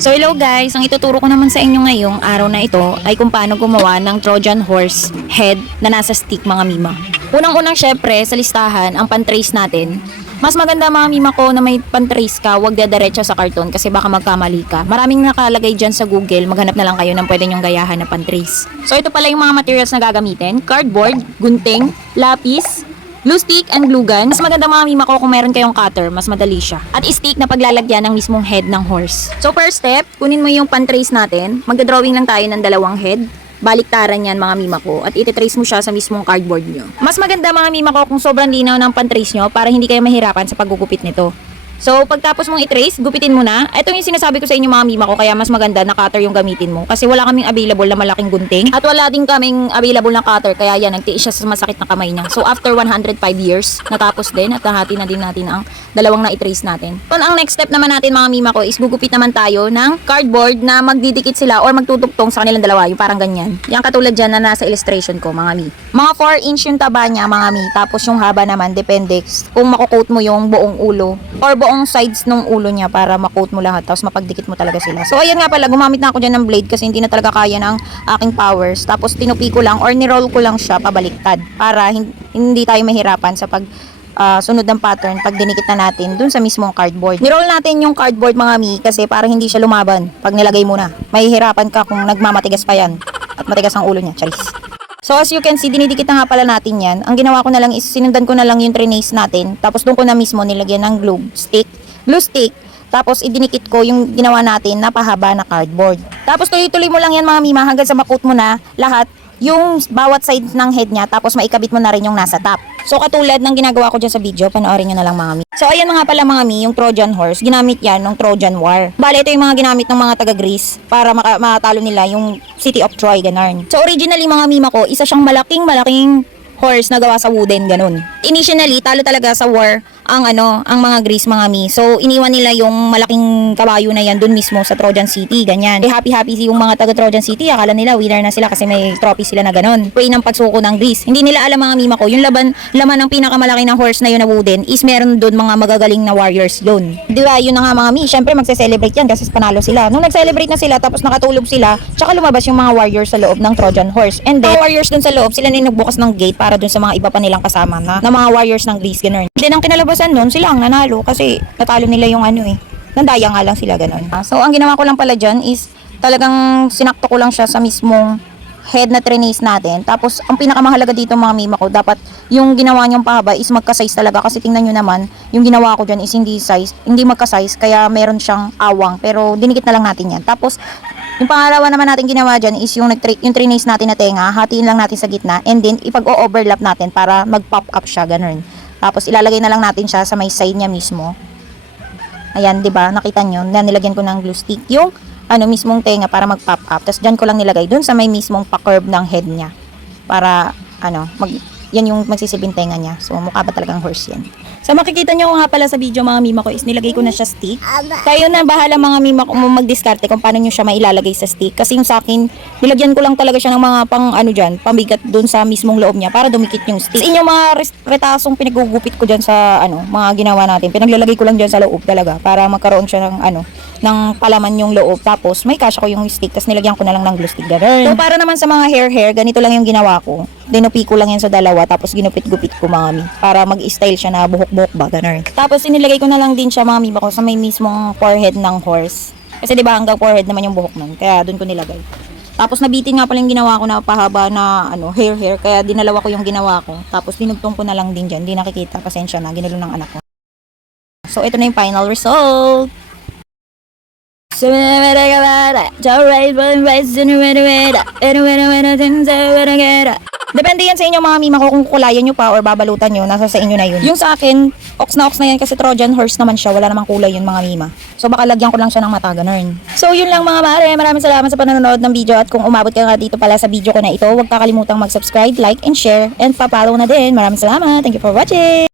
So hello guys, ang ituturo ko naman sa inyo ngayong araw na ito ay kung paano gumawa ng Trojan horse head na nasa stick mga mima. Unang-unang syempre sa listahan ang pan-trace natin. Mas maganda mga mima ko na may pan-trace ka, huwag dediretso sa karton kasi baka magkamali ka. Maraming nakalagay dyan sa Google, maghanap na lang kayo ng pwede nyong gayahan na pan-trace. So ito pala yung mga materials na gagamitin: cardboard, gunting, lapis, glue stick and glue gun. Mas maganda mga mima ko kung meron kayong cutter, mas madali siya. At stick na paglalagyan ng mismong head ng horse. So first step, kunin mo yung pan-trace natin. Magdodrawing lang tayo ng dalawang head. Baliktaran yan mga mima ko at ititrace mo siya sa mismong cardboard nyo. Mas maganda mga mima ko kung sobrang linaw ng pan-trace nyo para hindi kayo mahirapan sa paggugupit nito. So, pagtapos mong i-trace, gupitin mo na. Ito yung sinasabi ko sa inyo mga mima ko, kaya mas maganda na cutter yung gamitin mo. Kasi wala kaming available na malaking gunting. At wala din kaming available na cutter, kaya yan, nagtiis siya sa masakit na kamay niya. So, after 105 years, natapos din at nahati na din natin ang dalawang na-i-trace natin. So, ang next step naman natin mga mima ko is gugupit naman tayo ng cardboard na magdidikit sila or magtutugtong sa kanilang dalawa, yung parang ganyan. Yung katulad dyan na nasa illustration ko mga mi. Mga 4 inch yung taba niya mga mi, tapos yung haba naman, depende kung makukoat mo yung buong ulo or buong sides ng ulo niya para makoat mo lahat tapos mapagdikit mo talaga sila. So ayan nga pala, gumamit na ako dyan ng blade kasi hindi na talaga kaya ng aking powers. Tapos tinupi ko lang or niroll ko lang siya pabaliktad para hindi tayo mahirapan sa pag sunod ng pattern pag dinikit na natin dun sa mismong cardboard. Niroll natin yung cardboard mga mi kasi para hindi siya lumaban pag nilagay mo na. Mahihirapan ka kung nagmamatigas pa yan at matigas ang ulo niya. Charis. So as you can see, dinidikit na nga pala natin yan. Ang ginawa ko na lang is sinundan ko na lang yung trenace natin. Tapos doon ko na mismo nilagyan ng glue stick. Tapos idinikit ko yung ginawa natin na pahaba na cardboard. Tapos tuloy-tuloy mo lang yan mga mima hanggang sa makoat mo na lahat yung bawat side ng head niya, tapos maikabit mo na rin yung nasa top. So katulad ng ginagawa ko dyan sa video, panoorin nyo na lang mga mi. So ayan nga pala mga mi, yung Trojan horse, ginamit yan ng Trojan war. Bale, ito yung mga ginamit ng mga taga-Greece para makatalo nila yung City of Troy, ganun. So originally mga mima ko, isa siyang malaking horse na gawa sa wooden, ganun. Initially, talo talaga sa war ang mga Greece mga mi. So iniwan nila yung malaking kabayo na yan dun mismo sa Trojan City, ganyan. Happy yung mga taga Trojan City, akala nila winner na sila kasi may trophy sila na ganun. Way ng pagsuko ng Greece. Hindi nila alam mga mima ko, yung laman ng pinakamalaki na horse na yun na wooden is meron dun mga magagaling na warriors yun. Di ba, yun na nga mga mi, syempre magse-celebrate yan kasi panalo sila. Nung nag-celebrate na sila tapos nakatulog sila, tsaka lumabas yung mga warriors sa loob ng Trojan horse. And then, warriors dun sa loob, sila na nagbukas ng gate para dun sa mga iba pa nilang kasama na mga warriors ng Greece, ganun. Then ang kinalabasan nun, sila ang nanalo kasi natalo nila yung nandaya nga lang sila, ganun. So ang ginawa ko lang pala dyan is talagang sinakto ko lang siya sa mismong head na trenace natin. Tapos ang pinakamahalaga dito mga mima ko, dapat yung ginawa niyong pahaba is magka-size talaga kasi tingnan nyo naman, yung ginawa ko dyan is hindi magka-size, kaya meron siyang awang, pero dinikit na lang natin yan. Tapos yung pangalawa naman natin ginawa dyan is yung trenace natin na tenga, hatiin lang natin sa gitna and then ipag-overlap natin para mag-pop up siya, ganun. Tapos ilalagay na lang natin siya sa may side niya mismo. Ayan, 'di ba? Nakita niyo, nilagyan ko ng glue stick yung mismong tenga para mag-pop up. Tapos diyan ko lang nilagay dun sa may mismong pa-curve ng head niya. Para yan yung magsisilbing tenga niya. So mukha ba talagang horse yan? So makikita nyo nga pala sa video mga mima ko is nilagay ko na siya stick. Kayo na bahala mga mima ko mag-diskarte kung paano nyo siya mailalagay sa stick. Kasi yung sa akin, nilagyan ko lang talaga siya ng mga pambigat dun sa mismong loob niya para dumikit yung stick. Sa inyong mga retasong pinagugupit ko dyan sa mga ginawa natin, pinaglalagay ko lang dyan sa loob talaga para magkaroon siya ng palaman yung loob. Tapos may kasya ko yung stick, tapos nilagyan ko na lang ng glue stick. So para naman sa mga hair, ganito lang yung ginawa ko. Dinupi ko lang yan sa dalawa, tapos ginupit-gupit ko mga mi para mag-style siya na buhok-buhok ba, ganun. Tapos inilagay ko na lang din siya mga mi ko sa may mismong forehead ng horse. Kasi diba hanggang forehead naman yung buhok nun, kaya dun ko nilagay. Tapos nabitin nga pala yung ginawa ko na pahaba na hair, kaya dinalawa ko yung ginawa ko. Tapos dinugtong ko na lang din dyan, hindi nakikita, pasensya na, ginalo ng anak ko. So ito na yung final result. Depende yan sa inyo mga mima ko kung kukulayan nyo pa or babalutan nyo, nasa sa inyo na yun. Yung sa akin, ox na yan kasi Trojan horse naman siya, wala namang kulay yun mga mima. So baka lagyan ko lang siya ng mata, ganun. So yun lang mga mare, maraming salamat sa panonood ng video at kung umabot ka nga dito pala sa video ko na ito, huwag kakalimutang mag-subscribe, like, and share, and pa-follow na din. Maraming salamat, thank you for watching!